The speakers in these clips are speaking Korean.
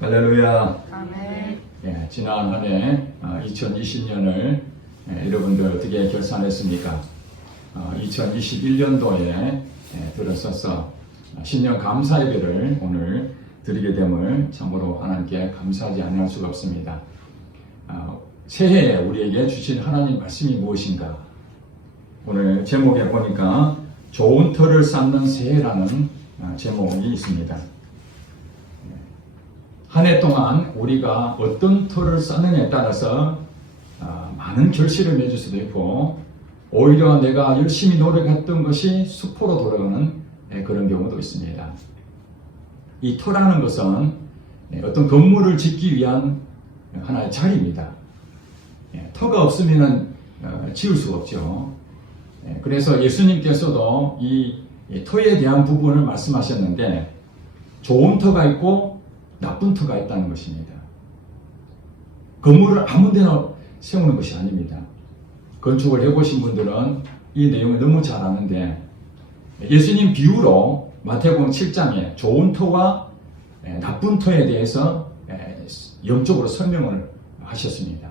할렐루야. 아멘. 예, 지난 한 해 2020년을 여러분들 어떻게 결산했습니까? 2021년도에 들어서서 신년 감사 예배를 오늘 드리게 됨을 참으로 하나님께 감사하지 않을 수가 없습니다. 새해에 우리에게 주신 하나님 말씀이 무엇인가? 오늘 제목에 보니까 좋은 터를 쌓는 새해라는 제목이 있습니다. 한 해 동안 우리가 어떤 터를 쌓느냐에 따라서 많은 결실을 맺을 수도 있고, 오히려 내가 열심히 노력했던 것이 수포로 돌아가는 그런 경우도 있습니다. 이 터라는 것은 어떤 건물을 짓기 위한 하나의 자리입니다. 터가 없으면 지을 수가 없죠. 그래서 예수님께서도 이 터에 대한 부분을 말씀하셨는데, 좋은 터가 있고 나쁜 터가 있다는 것입니다. 건물을 아무 데나 세우는 것이 아닙니다. 건축을 해보신 분들은 이 내용을 너무 잘 아는데, 예수님 비유로 마태복음 7장에 좋은 터와 나쁜 터에 대해서 영적으로 설명을 하셨습니다.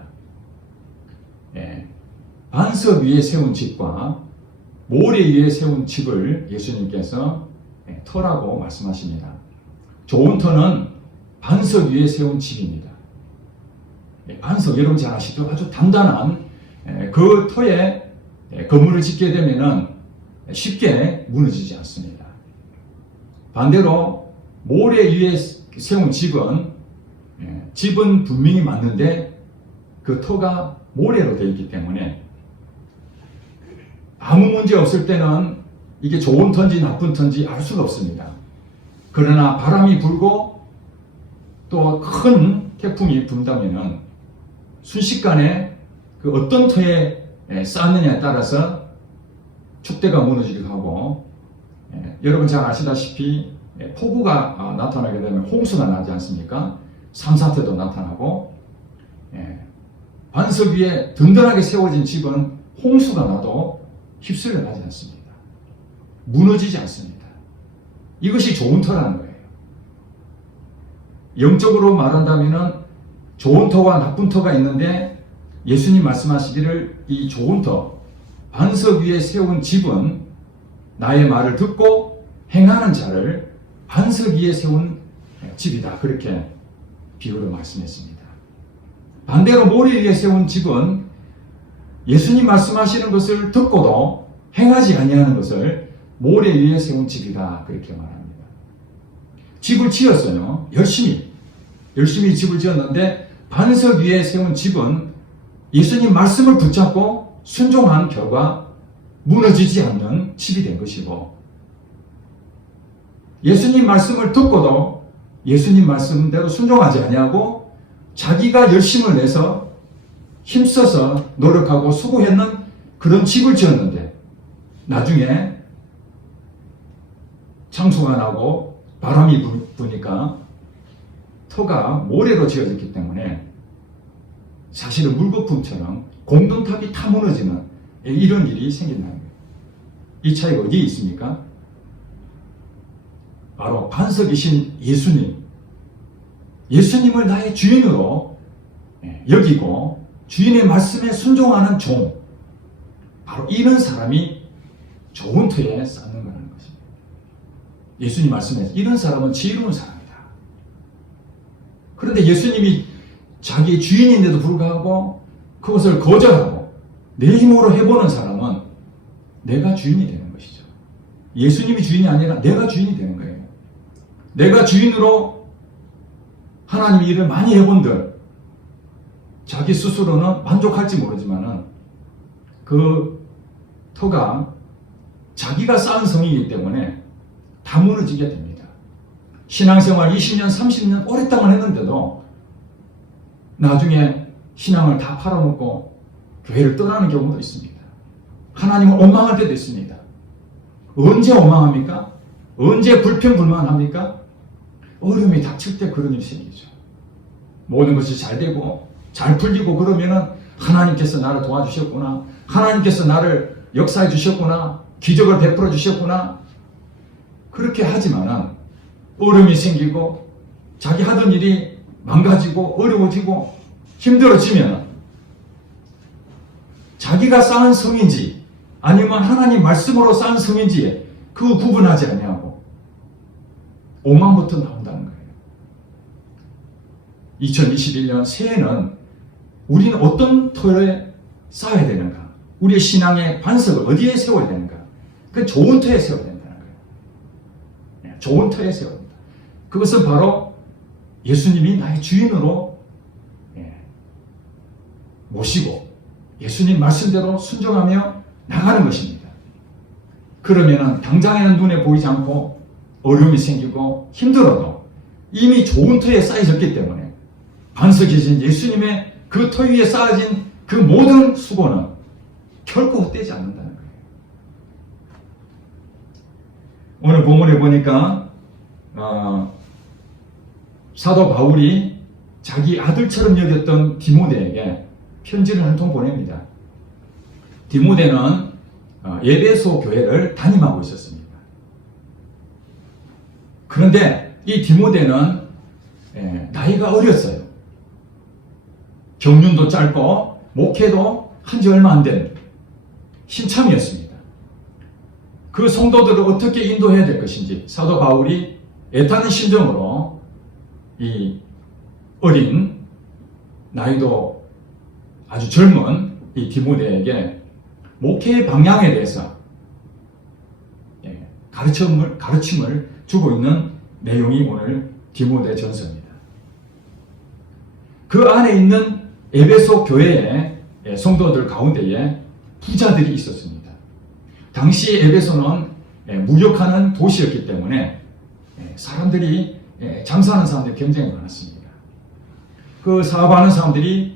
반석 위에 세운 집과 모래 위에 세운 집을 예수님께서 터라고 말씀하십니다. 좋은 터는 반석 위에 세운 집입니다. 반석, 여러분 잘 아시죠? 아주 단단한 그 터에 건물을 짓게 되면 쉽게 무너지지 않습니다. 반대로 모래 위에 세운 집은 분명히 맞는데 그 터가 모래로 되어 있기 때문에 아무 문제 없을 때는 이게 좋은 터인지 나쁜 터인지 알 수가 없습니다. 그러나 바람이 불고 또 큰 태풍이 분다면 순식간에 그 어떤 터에 쌓느냐에 따라서 축대가 무너지기도 하고, 여러분 잘 아시다시피 폭우가 나타나게 되면 홍수가 나지 않습니까? 산사태도 나타나고, 반석 위에 든든하게 세워진 집은 홍수가 나도 휩쓸려 나지 않습니다. 무너지지 않습니다. 이것이 좋은 터라는 거예요. 영적으로 말한다면 좋은 터와 나쁜 터가 있는데, 예수님 말씀하시기를 이 좋은 터, 반석 위에 세운 집은 나의 말을 듣고 행하는 자를 반석 위에 세운 집이다. 그렇게 비유로 말씀했습니다. 반대로 모래 위에 세운 집은 예수님 말씀하시는 것을 듣고도 행하지 아니하는 것을 모래 위에 세운 집이다. 그렇게 말합니다. 집을 지었어요. 열심히 집을 지었는데 반석 위에 세운 집은 예수님 말씀을 붙잡고 순종한 결과 무너지지 않는 집이 된 것이고, 예수님 말씀을 듣고도 예수님 말씀대로 순종하지 아니하고 자기가 열심을 내서 힘써서 노력하고 수고했는 그런 집을 지었는데, 나중에 창수가 나고 바람이 부니까 터가 모래로 지어졌기 때문에 사실은 물거품처럼 공동탑이 다 무너지는 이런 일이 생긴다는 거예요. 이 차이가 어디에 있습니까? 바로 반석이신 예수님을 나의 주인으로 여기고 주인의 말씀에 순종하는 종, 바로 이런 사람이 좋은 터에 쌓는 거라는 것입니다. 예수님 말씀에서 이런 사람은 지혜로운 사람이다. 그런데 예수님이 자기의 주인인데도 불구하고 그것을 거절하고 내 힘으로 해보는 사람은 내가 주인이 되는 것이죠. 예수님이 주인이 아니라 내가 주인이 되는 거예요. 내가 주인으로 하나님의 일을 많이 해본들 자기 스스로는 만족할지 모르지만은 그 터가 자기가 쌓은 성이기 때문에 다 무너지게 됩니다. 신앙생활 20년, 30년 오랫동안 했는데도 나중에 신앙을 다 팔아먹고 교회를 떠나는 경우도 있습니다. 하나님을 원망할 때도 있습니다. 언제 원망합니까? 언제 불평불만합니까? 어려움이 닥칠 때 그런 일이 생기죠. 모든 것이 잘 되고 잘 풀리고 그러면은 하나님께서 나를 도와주셨구나, 하나님께서 나를 역사해 주셨구나, 기적을 베풀어 주셨구나, 그렇게 하지만은 어려움이 생기고 자기 하던 일이 망가지고 어려워지고 힘들어지면 자기가 쌓은 성인지 아니면 하나님 말씀으로 쌓은 성인지 그 구분하지 아니하고 오만부터 나온다는 거예요. 2021년 새해는 우리는 어떤 터에 쌓아야 되는가? 우리의 신앙의 반석을 어디에 세워야 되는가? 그 좋은 터에 세워야 된다는 거예요. 좋은 터에 세워야 된다. 그것은 바로 예수님이 나의 주인으로 모시고 예수님 말씀대로 순종하며 나가는 것입니다. 그러면은 당장에는 눈에 보이지 않고 어려움이 생기고 힘들어도 이미 좋은 터에 쌓여졌기 때문에 반석이신 예수님의 그 터 위에 쌓아진 그 모든 수고는 결코 헛되지 않는다는 거예요. 오늘 본문에 보니까 사도 바울이 자기 아들처럼 여겼던 디모데에게 편지를 한 통 보냅니다. 디모데는 에베소 교회를 담임하고 있었습니다. 그런데 이 디모데는 나이가 어렸어요. 경륜도 짧고 목회도 한 지 얼마 안 된 신참이었습니다. 그 성도들을 어떻게 인도해야 될 것인지 사도 바울이 애타는 심정으로 이 어린 가나이도 아주 젊은 이 디모데에게 목회의 방향에 대해서 가르침을 주고 있는 내용이 오늘 디모데 전서입니다. 그 안에 있는 에베소 교회의 성도들 가운데에 부자들이 있었습니다. 당시 에베소는 무역하는 도시였기 때문에 사람들이 장사하는 사람들이 굉장히 많았습니다. 그 사업하는 사람들이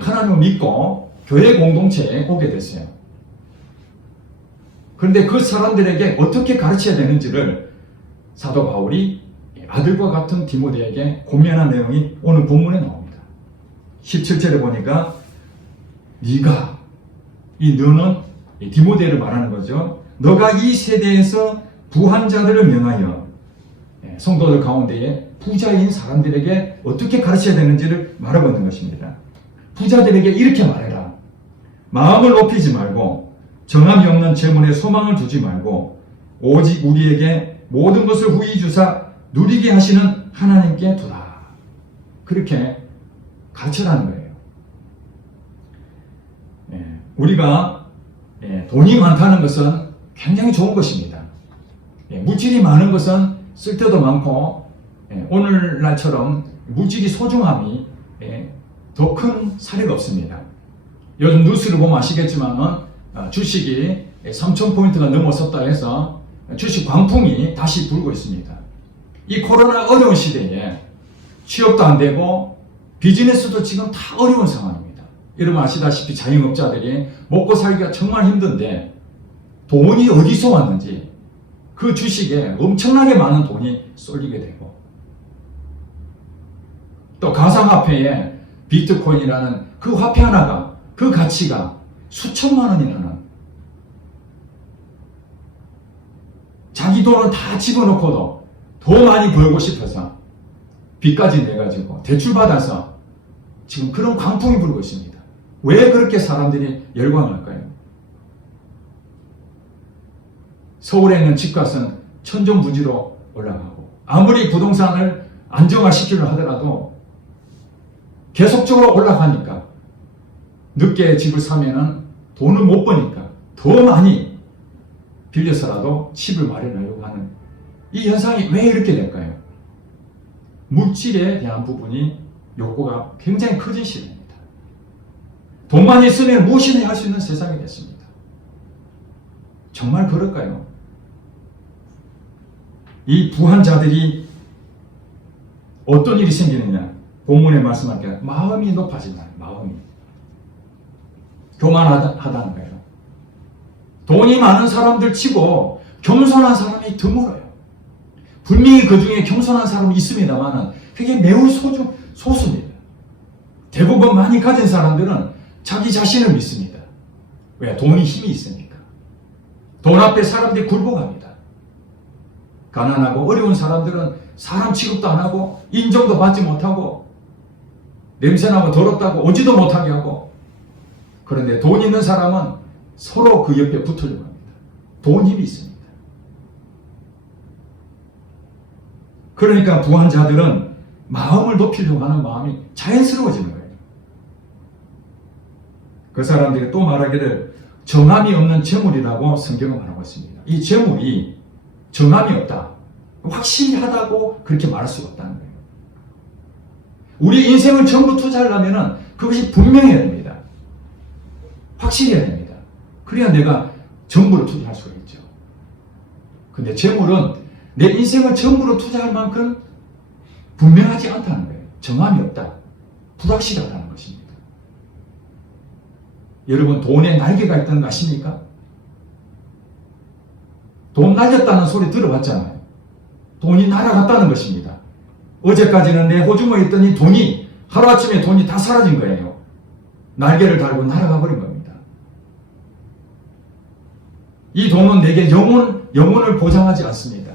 하나님을 믿고 교회 공동체에 오게 됐어요. 그런데 그 사람들에게 어떻게 가르쳐야 되는지를 사도 바울이 아들과 같은 디모데에게 고면한 내용이 오늘 본문에 나옵니다. 17절에 보니까 네가, 이 너는 디모데를 말하는 거죠. 너가 이 세대에서 부한 자들을 명하여 성도들 가운데에 부자인 사람들에게 어떻게 가르쳐야 되는지를 말하고 있는 것입니다. 부자들에게 이렇게 말해라. 마음을 높이지 말고 정함이 없는 재물에 소망을 두지 말고 오직 우리에게 모든 것을 후히 주사 누리게 하시는 하나님께 두라. 그렇게 가르쳐라는 거예요. 우리가 돈이 많다는 것은 굉장히 좋은 것입니다. 물질이 많은 것은 쓸데도 많고 오늘날처럼 물질이 소중함이 더 큰 사례가 없습니다. 요즘 뉴스를 보면 아시겠지만 주식이 3,000포인트가 넘어섰다 해서 주식 광풍이 다시 불고 있습니다. 이 코로나 어려운 시대에 취업도 안 되고 비즈니스도 지금 다 어려운 상황입니다. 여러분 아시다시피 자영업자들이 먹고 살기가 정말 힘든데 돈이 어디서 왔는지 그 주식에 엄청나게 많은 돈이 쏠리게 되고 또 가상화폐에 비트코인이라는 그 화폐 하나가 그 가치가 수천만 원이라는 자기 돈을 다 집어넣고도 더 많이 벌고 싶어서 빚까지 내가지고 대출받아서 지금 그런 광풍이 불고 있습니다. 왜 그렇게 사람들이 열광할까요? 서울에 있는 집값은 천정부지로 올라가고 아무리 부동산을 안정화시키려 하더라도 계속적으로 올라가니까 늦게 집을 사면은 돈을 못 버니까 더 많이 빌려서라도 집을 마련하려고 하는 이 현상이 왜 이렇게 될까요? 물질에 대한 부분이 욕구가 굉장히 커진 시대입니다. 돈만 있으면 무엇이나 할 수 있는 세상이 됐습니다. 정말 그럴까요? 이 부한 자들이 어떤 일이 생기느냐? 본문에 말씀할게요. 마음이 높아진다. 마음이. 교만하다는 거예요. 돈이 많은 사람들 치고 겸손한 사람이 드물어요. 분명히 그 중에 겸손한 사람이 있습니다만 그게 매우 소수입니다. 대부분 많이 가진 사람들은 자기 자신을 믿습니다. 왜? 돈이 힘이 있으니까. 돈 앞에 사람들이 굴복합니다. 가난하고 어려운 사람들은 사람 취급도 안 하고 인정도 받지 못하고 냄새나고 더럽다고 오지도 못하게 하고, 그런데 돈 있는 사람은 서로 그 옆에 붙으려고 합니다. 돈 힘이 있습니다. 그러니까 부한 자들은 마음을 높이려고 하는 마음이 자연스러워지는 거예요. 그 사람들이 또 말하기를 정함이 없는 재물이라고 성경은 말하고 있습니다. 이 재물이 정함이 없다, 확실하다고 그렇게 말할 수가 없다는 거예요. 우리 인생을 전부 투자하려면 그것이 분명해야 됩니다. 확실해야 됩니다. 그래야 내가 전부를 투자할 수가 있죠. 근데 재물은 내 인생을 전부로 투자할 만큼 분명하지 않다는 거예요. 정함이 없다, 불확실하다는 것입니다. 여러분, 돈에 날개가 있다는 거 아십니까? 돈 날렸다는 소리 들어봤잖아요. 돈이 날아갔다는 것입니다. 어제까지는 내 호주머니에 있던 이 돈이 하루아침에 돈이 다 사라진 거예요. 날개를 달고 날아가 버린 겁니다. 이 돈은 내게 영혼을 보장하지 않습니다.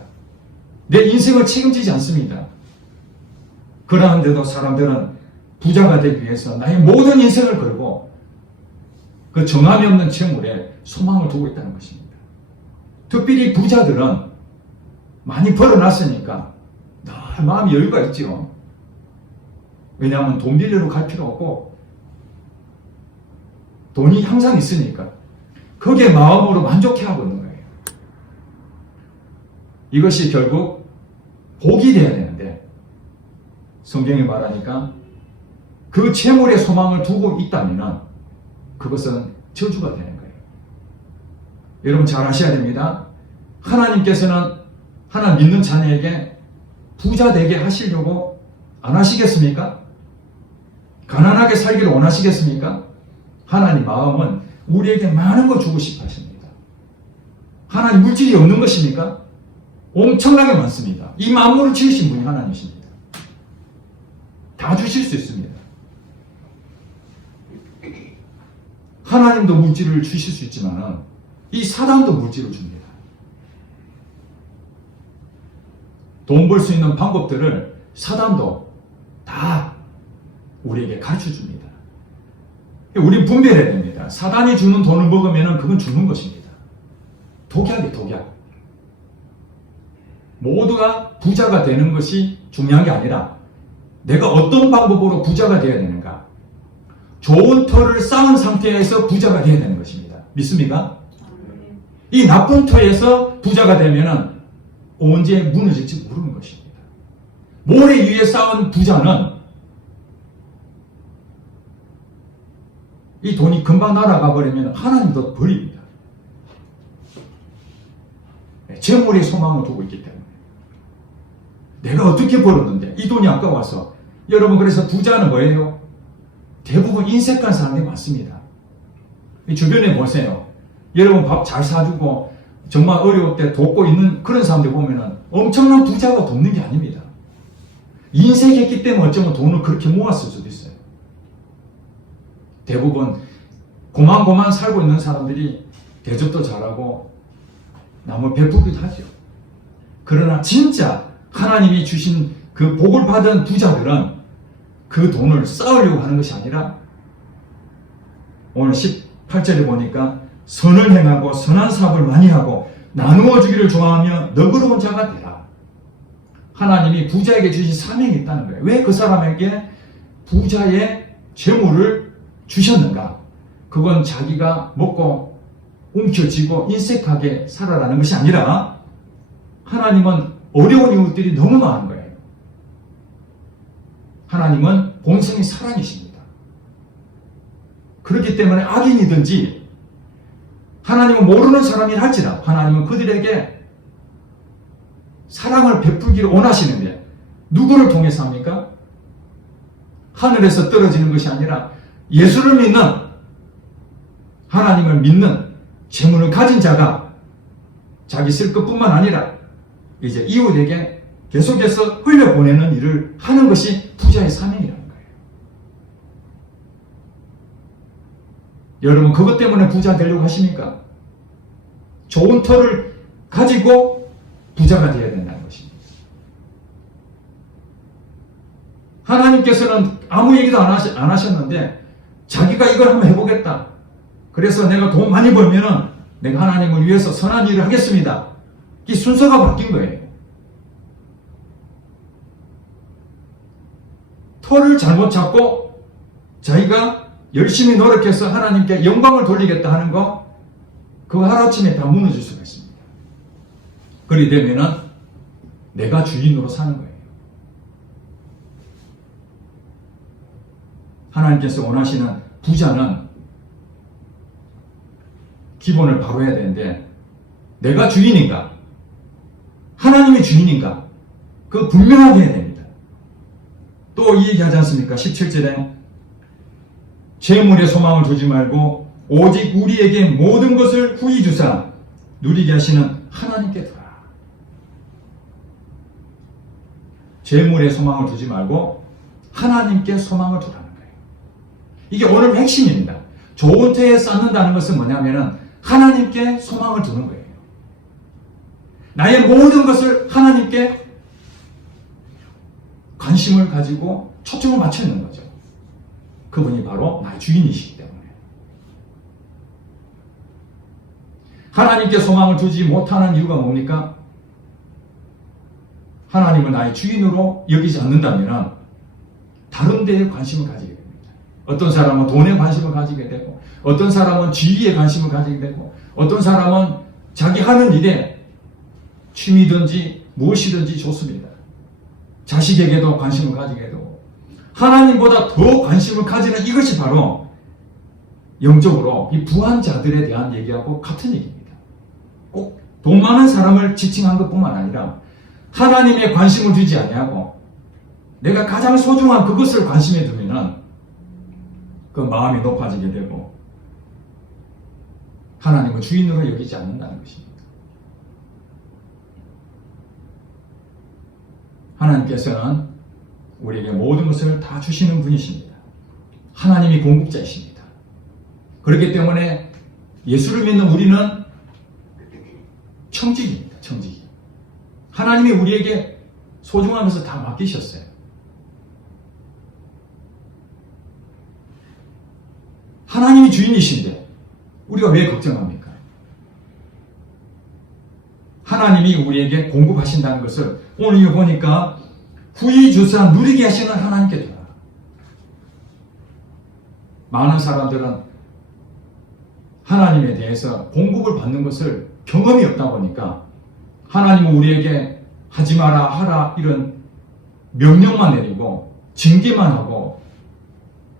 내 인생을 책임지지 않습니다. 그러한데도 사람들은 부자가 되기 위해서 나의 모든 인생을 걸고 그 정함이 없는 재물에 소망을 두고 있다는 것입니다. 특별히 부자들은 많이 벌어놨으니까 늘 마음이 여유가 있죠. 왜냐하면 돈 빌리러 갈 필요 없고 돈이 항상 있으니까 거기에 마음으로 만족해하고 있는 거예요. 이것이 결국 복이 되어야 되는데 성경이 말하니까 그 재물에 소망을 두고 있다면 그것은 저주가 되는 거예요. 여러분 잘 아셔야 됩니다. 하나님께서는 하나 믿는 자녀에게 부자 되게 하시려고 안 하시겠습니까? 가난하게 살기를 원하시겠습니까? 하나님 마음은 우리에게 많은 거 주고 싶어 하십니다. 하나님 물질이 없는 것입니까? 엄청나게 많습니다. 이 만물을 지으신 분이 하나님이십니다. 다 주실 수 있습니다. 하나님도 물질을 주실 수 있지만 이 사단도 물질을 줍니다. 돈 벌 수 있는 방법들을 사단도 다 우리에게 가르쳐 줍니다. 우리 분별해야 됩니다. 사단이 주는 돈을 먹으면 그건 죽는 것입니다. 독약이에요, 독약. 모두가 부자가 되는 것이 중요한 게 아니라 내가 어떤 방법으로 부자가 되어야 되는가. 좋은 터를 쌓은 상태에서 부자가 되어야 되는 것입니다. 믿습니까? 이 나쁜 터에서 부자가 되면 언제 무너질지 모르는 것입니다. 모래 위에 쌓은 부자는 이 돈이 금방 날아가 버리면 하나님도 버립니다. 재물에 소망을 두고 있기 때문에. 내가 어떻게 벌었는데 이 돈이 아까워서. 여러분 그래서 부자는 뭐예요? 대부분 인색한 사람들이 많습니다. 주변에 보세요. 여러분 밥 잘 사주고 정말 어려울 때 돕고 있는 그런 사람들 보면은 엄청난 부자가 돕는 게 아닙니다. 인색했기 때문에 어쩌면 돈을 그렇게 모았을 수도 있어요. 대부분 고만고만 살고 있는 사람들이 대접도 잘하고 남을 베풀기도 하죠. 그러나 진짜 하나님이 주신 그 복을 받은 부자들은 그 돈을 쌓으려고 하는 것이 아니라 오늘 18절에 보니까 선을 행하고 선한 사업을 많이 하고 나누어 주기를 좋아하며 너그러운 자가 되라. 하나님이 부자에게 주신 사명이 있다는 거예요. 왜 그 사람에게 부자의 재물을 주셨는가? 그건 자기가 먹고 움켜쥐고 인색하게 살아라는 것이 아니라 하나님은 어려운 이웃들이 너무 많은 거예요. 하나님은 본성이 사랑이십니다. 그렇기 때문에 악인이든지 하나님은 모르는 사람이 할지라 하나님은 그들에게 사랑을 베풀기를 원하시는데 누구를 통해서 합니까? 하늘에서 떨어지는 것이 아니라 예수를 믿는 하나님을 믿는 재물을 가진 자가 자기 쓸 것뿐만 아니라 이제 이웃에게 계속해서 흘려보내는 일을 하는 것이 부자의 사명이라는 거예요. 여러분 그것 때문에 부자 되려고 하십니까? 좋은 터를 가지고 부자가 되어야 된다. 하나님께서는 아무 얘기도 안 하셨는데 자기가 이걸 한번 해보겠다. 그래서 내가 돈 많이 벌면은 내가 하나님을 위해서 선한 일을 하겠습니다. 이 순서가 바뀐 거예요. 터를 잘못 잡고 자기가 열심히 노력해서 하나님께 영광을 돌리겠다 하는 거, 그거 하루아침에 다 무너질 수가 있습니다. 그리 되면은 내가 주인으로 사는 거예요. 하나님께서 원하시는 부자는 기본을 바로 해야 되는데, 내가 주인인가? 하나님이 주인인가? 그거 분명하게 해야 됩니다. 또 이 얘기 하지 않습니까? 17절에 재물에 소망을 두지 말고 오직 우리에게 모든 것을 후히 주사 누리게 하시는 하나님께 두라. 재물에 소망을 두지 말고 하나님께 소망을 두라는 거예요. 이게 오늘 핵심입니다. 좋은 태에 쌓는다는 것은 뭐냐면은 하나님께 소망을 두는 거예요. 나의 모든 것을 하나님께 관심을 가지고 초점을 맞춰 있는 거죠. 그분이 바로 나의 주인이시기 때문에. 하나님께 소망을 두지 못하는 이유가 뭡니까? 하나님을 나의 주인으로 여기지 않는다면 다른 데에 관심을 가지게 됩니다. 어떤 사람은 돈에 관심을 가지게 되고, 어떤 사람은 지위에 관심을 가지게 되고, 어떤 사람은 자기 하는 일에 취미든지 무엇이든지 좋습니다. 자식에게도 관심을 가지게 되고, 하나님보다 더 관심을 가지는 이것이 바로 영적으로 이 부한자들에 대한 얘기하고 같은 얘기입니다. 꼭 돈 많은 사람을 지칭한 것뿐만 아니라 하나님의 관심을 두지 아니하고 내가 가장 소중한 그것을 관심에 두면은 그 마음이 높아지게 되고 하나님을 주인으로 여기지 않는다는 것입니다. 하나님께서는 우리에게 모든 것을 다 주시는 분이십니다. 하나님이 공급자이십니다. 그렇기 때문에 예수를 믿는 우리는 청직입니다. 청직이. 하나님이 우리에게 소중한 것을 다 맡기셨어요. 하나님이 주인이신데 우리가 왜 걱정합니까? 하나님이 우리에게 공급하신다는 것을 오늘 보니까 후히 주사 누리게 하시는 하나님께 두라. 많은 사람들은 하나님에 대해서 공급을 받는 것을 경험이 없다 보니까 하나님은 우리에게 하지 마라 하라 이런 명령만 내리고 징계만 하고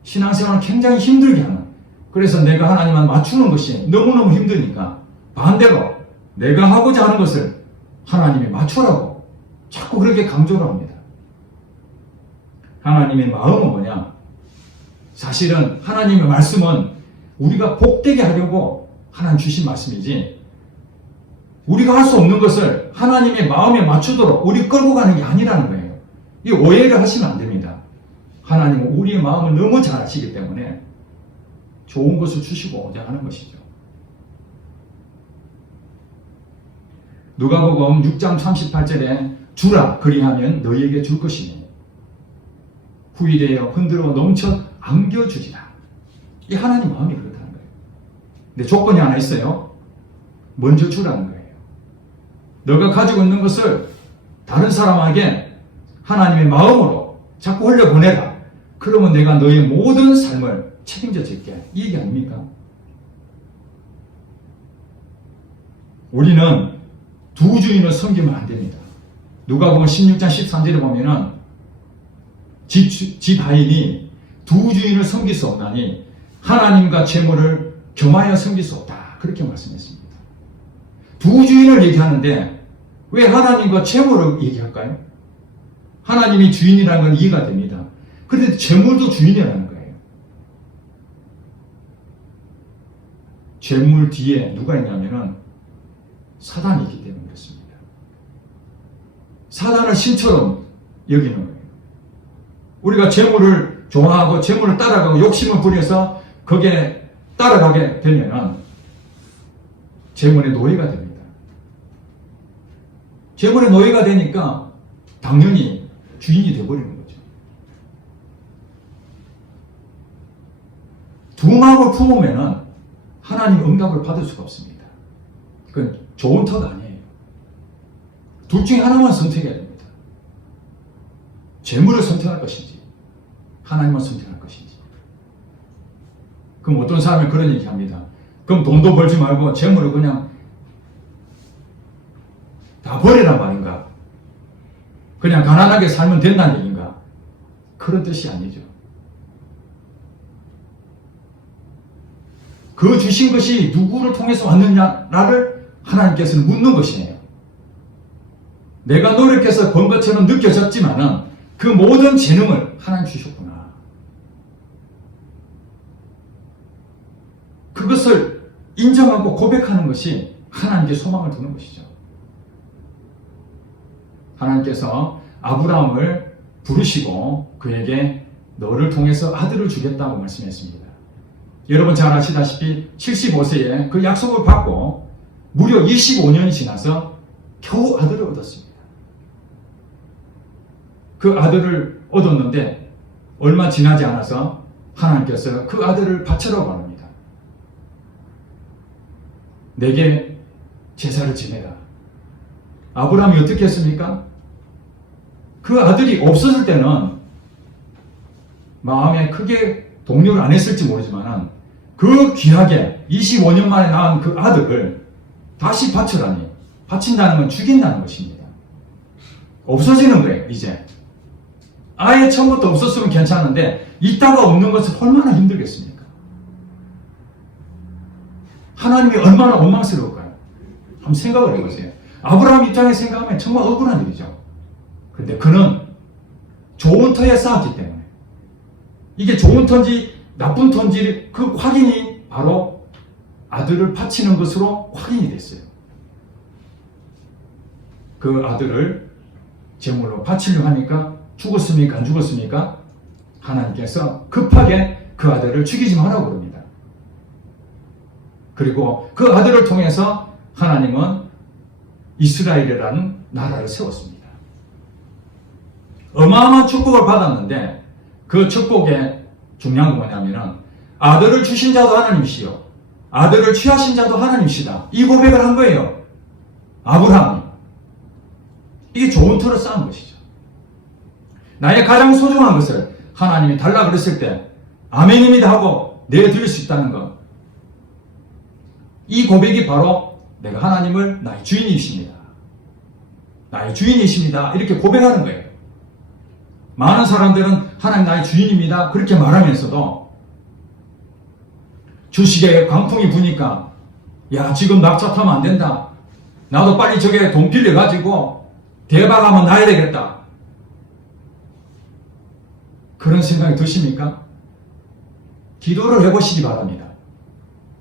신앙생활을 굉장히 힘들게 하는, 그래서 내가 하나님만 맞추는 것이 너무너무 힘드니까 반대로 내가 하고자 하는 것을 하나님이 맞추라고 자꾸 그렇게 강조를 합니다. 하나님의 마음은 뭐냐? 사실은 하나님의 말씀은 우리가 복되게 하려고 하나님 주신 말씀이지, 우리가 할 수 없는 것을 하나님의 마음에 맞추도록 우리 끌고 가는 게 아니라는 거예요. 이 오해를 하시면 안 됩니다. 하나님은 우리의 마음을 너무 잘 아시기 때문에 좋은 것을 주시고자 하는 것이죠. 누가복음 6장 38절에 주라 그리하면 너희에게 줄 것이니 후히 되어 흔들어 넘쳐 안겨주리라. 이 하나님 마음이 그렇다는 거예요. 근데 조건이 하나 있어요. 먼저 주라는 거예요. 너가 가지고 있는 것을 다른 사람에게 하나님의 마음으로 자꾸 흘려보내라. 그러면 내가 너의 모든 삶을 책임져 줄게. 이 얘기 아닙니까? 우리는 두 주인을 섬기면 안 됩니다. 누가복음 16장 13절에 보면은 집 하인이 두 주인을 섬길 수 없나니 하나님과 재물을 겸하여 섬길 수 없다. 그렇게 말씀했습니다. 두 주인을 얘기하는데 왜 하나님과 재물을 얘기할까요? 하나님이 주인이라는 건 이해가 됩니다. 그런데 재물도 주인이라는 거예요. 재물 뒤에 누가 있냐면은 사단이 있기 때문에 그렇습니다. 사단을 신처럼 여기는 거예요. 우리가 재물을 좋아하고 재물을 따라가고 욕심을 부려서 거기에 따라가게 되면은 재물의 노예가 됩니다. 재물의 노예가 되니까 당연히 주인이 되어버리는 거죠. 두 마음을 품으면은 하나님 응답을 받을 수가 없습니다. 그건 좋은 터가 아니에요. 둘 중에 하나만 선택해야 됩니다. 재물을 선택할 것인지 하나님을 선택할 것인지. 그럼 어떤 사람이 그런 얘기 합니다. 그럼 돈도 벌지 말고 재물을 그냥 다 버리란 말인가? 그냥 가난하게 살면 된다는 얘기인가? 그런 뜻이 아니죠. 그 주신 것이 누구를 통해서 왔느냐를 하나님께서는 묻는 것이에요. 내가 노력해서 번 것처럼 느껴졌지만은 그 모든 재능을 하나님 주셨구나. 그것을 인정하고 고백하는 것이 하나님께 소망을 두는 것이죠. 하나님께서 아브라함을 부르시고 그에게 너를 통해서 아들을 주겠다고 말씀했습니다. 여러분 잘 아시다시피 75세에 그 약속을 받고 무려 25년이 지나서 겨우 아들을 얻었습니다. 그 아들을 얻었는데 얼마 지나지 않아서 하나님께서 그 아들을 바쳐라고 합니다. 내게 제사를 지내라. 아브라함이 어떻게 했습니까? 그 아들이 없었을 때는 마음에 크게 동요를 안 했을지 모르지만 그 귀하게 25년 만에 낳은 그 아들을 다시 바쳐라니, 바친다는 건 죽인다는 것입니다. 없어지는 거예요. 이제 아예 처음부터 없었으면 괜찮은데 있다가 없는 것은 얼마나 힘들겠습니까? 하나님이 얼마나 원망스러울까요? 한번 생각을 해보세요. 아브라함 입장에 생각하면 정말 억울한 일이죠. 그런데 그는 좋은 터에 쌓았기 때문에 이게 좋은 터인지 나쁜 터인지 그 확인이 바로 아들을 바치는 것으로 확인이 됐어요. 그 아들을 제물로 바치려고 하니까 죽었습니까? 안 죽었습니까? 하나님께서 급하게 그 아들을 죽이지 말라고 그럽니다. 그리고 그 아들을 통해서 하나님은 이스라엘이라는 나라를 세웠습니다. 어마어마한 축복을 받았는데 그 축복의 중요한 건 뭐냐면 아들을 주신 자도 하나님이시요 아들을 취하신 자도 하나님이시다. 이 고백을 한 거예요. 아브라함이. 이게 좋은 터를 쌓은 것이죠. 나의 가장 소중한 것을 하나님이 달라 그랬을 때 아멘입니다 하고 내드릴 수 있다는 것. 이 고백이 바로 내가 하나님을 나의 주인이십니다. 나의 주인이십니다. 이렇게 고백하는 거예요. 많은 사람들은 하나님 나의 주인입니다. 그렇게 말하면서도 주식에 광풍이 부니까 야 지금 낙차 타면 안 된다. 나도 빨리 저게 돈 빌려가지고 대박하면 나야 되겠다. 그런 생각이 드십니까? 기도를 해보시기 바랍니다.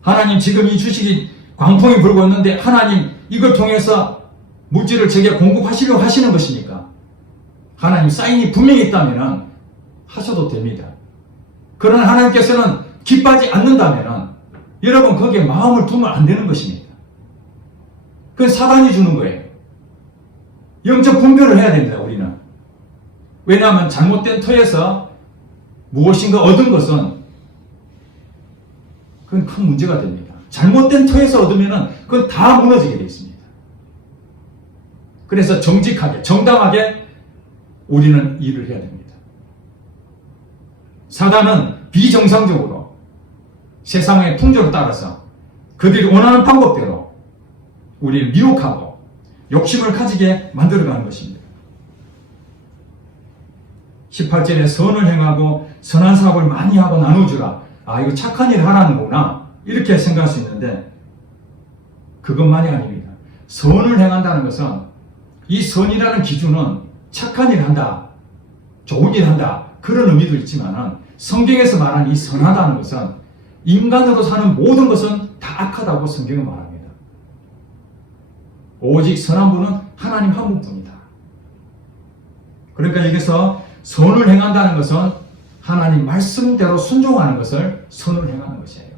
하나님 지금 이 주식이 광풍이 불고 있는데 하나님 이걸 통해서 물질을 제게 공급하시려고 하시는 것입니까? 하나님 사인이 분명히 있다면 하셔도 됩니다. 그러나 하나님께서는 기뻐하지 않는다면 여러분 거기에 마음을 두면 안 되는 것입니다. 그건 사단이 주는 거예요. 영적 분별을 해야 됩니다. 우리는. 왜냐하면 잘못된 터에서 무엇인가 얻은 것은 그건 큰 문제가 됩니다. 잘못된 터에서 얻으면 그건 다 무너지게 되어 있습니다. 그래서 정직하게 정당하게 우리는 일을 해야 됩니다. 사단은 비정상적으로 세상의 풍조를 따라서 그들이 원하는 방법대로 우리를 미혹하고 욕심을 가지게 만들어가는 것입니다. 18절에 선을 행하고 선한 사업을 많이 하고 나눠주라. 아 이거 착한 일 하라는 거구나. 이렇게 생각할 수 있는데 그것만이 아닙니다. 선을 행한다는 것은 이 선이라는 기준은 착한 일 한다, 좋은 일 한다 그런 의미도 있지만 성경에서 말하는 이 선하다는 것은 인간으로 사는 모든 것은 다 악하다고 성경은 말합니다. 오직 선한 분은 하나님 한 분뿐이다. 그러니까 여기서 선을 행한다는 것은 하나님 말씀대로 순종하는 것을 선을 행하는 것이에요.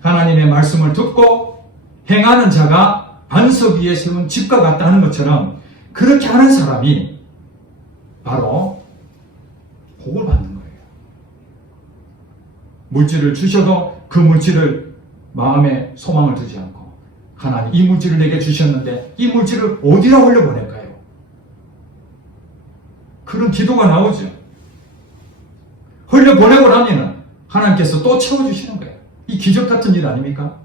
하나님의 말씀을 듣고 행하는 자가 반석 위에 세운 집과 같다는 것처럼 그렇게 하는 사람이 바로 복을 받는 거예요. 물질을 주셔도 그 물질을 마음에 소망을 두지 않고 하나님 이 물질을 내게 주셨는데 이 물질을 어디다 흘려보낼까요? 그런 기도가 나오죠. 흘려보내고 나면 하나님께서 또 채워주시는 거예요. 이 기적 같은 일 아닙니까?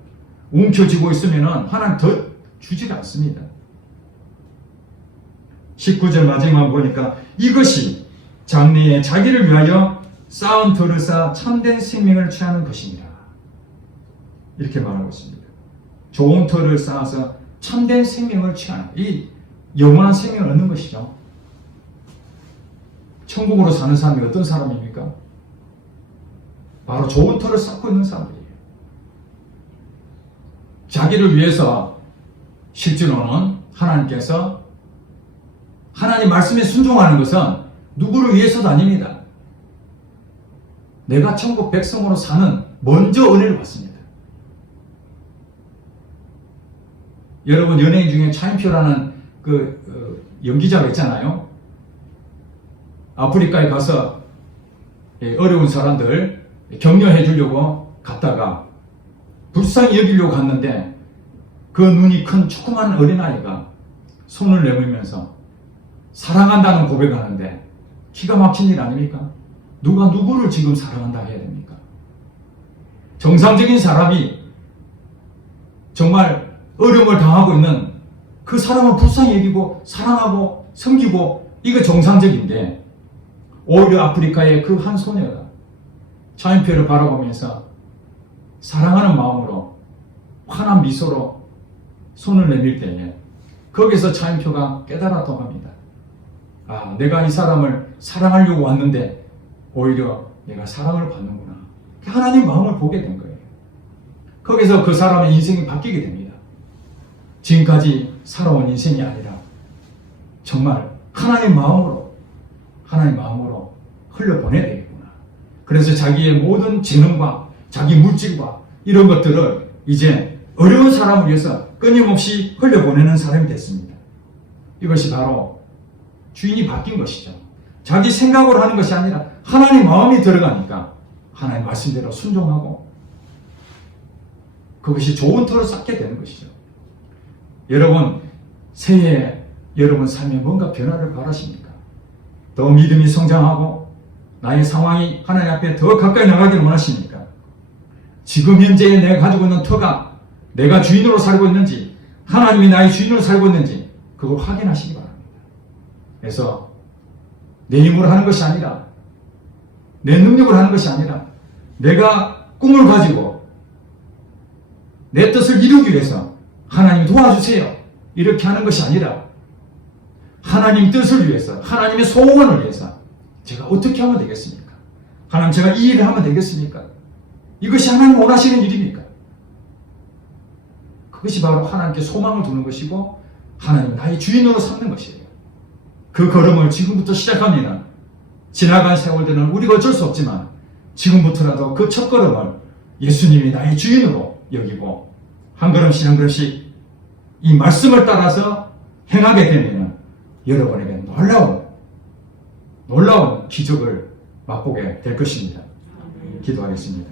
움켜쥐고 있으면 하나님 더 주지 않습니다. 19절 마지막 보니까 이것이 장래에 자기를 위하여 쌓은 터를 쌓아 참된 생명을 취하는 것입니다. 이렇게 말하고 있습니다. 좋은 터를 쌓아서 참된 생명을 취하는 이 영원한 생명을 얻는 것이죠. 천국으로 사는 사람이 어떤 사람입니까? 바로 좋은 터를 쌓고 있는 사람들이에요. 자기를 위해서 실제로는 하나님께서 하나님 말씀에 순종하는 것은 누구를 위해서도 아닙니다. 내가 천국 백성으로 사는 먼저 은혜를 받습니다. 여러분 연예인 중에 차인표라는 연기자가 있잖아요. 아프리카에 가서 어려운 사람들 격려해 주려고 갔다가 불쌍히 여기려고 갔는데 그 눈이 큰 조그만 어린아이가 손을 내밀면서 사랑한다는 고백하는데 기가 막힌 일 아닙니까? 누가 누구를 지금 사랑한다 해야 됩니까? 정상적인 사람이 정말 어려움을 당하고 있는 그 사람을 불쌍히 여기고 사랑하고 섬기고 이거 정상적인데 오히려 아프리카의 그 한 소녀가 차인표를 바라보면서 사랑하는 마음으로 환한 미소로 손을 내밀 때에 거기서 차인표가 깨달았다고 합니다. 아, 내가 이 사람을 사랑하려고 왔는데 오히려 내가 사랑을 받는구나. 하나님 마음을 보게 된 거예요. 거기서 그 사람의 인생이 바뀌게 됩니다. 지금까지 살아온 인생이 아니라 정말 하나님 마음으로 흘려보내야 되겠구나. 그래서 자기의 모든 재능과 자기 물질과 이런 것들을 이제 어려운 사람을 위해서 끊임없이 흘려보내는 사람이 됐습니다. 이것이 바로 주인이 바뀐 것이죠. 자기 생각으로 하는 것이 아니라 하나님 마음이 들어가니까 하나님 말씀대로 순종하고 그것이 좋은 터를 쌓게 되는 것이죠. 여러분 새해에 여러분 삶에 뭔가 변화를 바라십니까? 더 믿음이 성장하고 나의 상황이 하나님 앞에 더 가까이 나가기를 원하십니까? 지금 현재에 내가 가지고 있는 터가 내가 주인으로 살고 있는지 하나님이 나의 주인으로 살고 있는지 그걸 확인하시기 바랍니다. 그래서 내 힘으로 하는 것이 아니라 내 능력으로 하는 것이 아니라 내가 꿈을 가지고 내 뜻을 이루기 위해서 하나님 도와주세요 이렇게 하는 것이 아니라 하나님 뜻을 위해서 하나님의 소원을 위해서 제가 어떻게 하면 되겠습니까? 하나님 제가 이 일을 하면 되겠습니까? 이것이 하나님 원하시는 일입니까? 그것이 바로 하나님께 소망을 두는 것이고 하나님 나의 주인으로 삼는 것이에요. 그 걸음을 지금부터 시작하면 지나간 세월들은 우리가 어쩔 수 없지만 지금부터라도 그 첫 걸음을 예수님이 나의 주인으로 여기고 한 걸음씩 한 걸음씩 이 말씀을 따라서 행하게 되면 여러분에게 놀라운 기적을 맛보게 될 것입니다. 기도하겠습니다.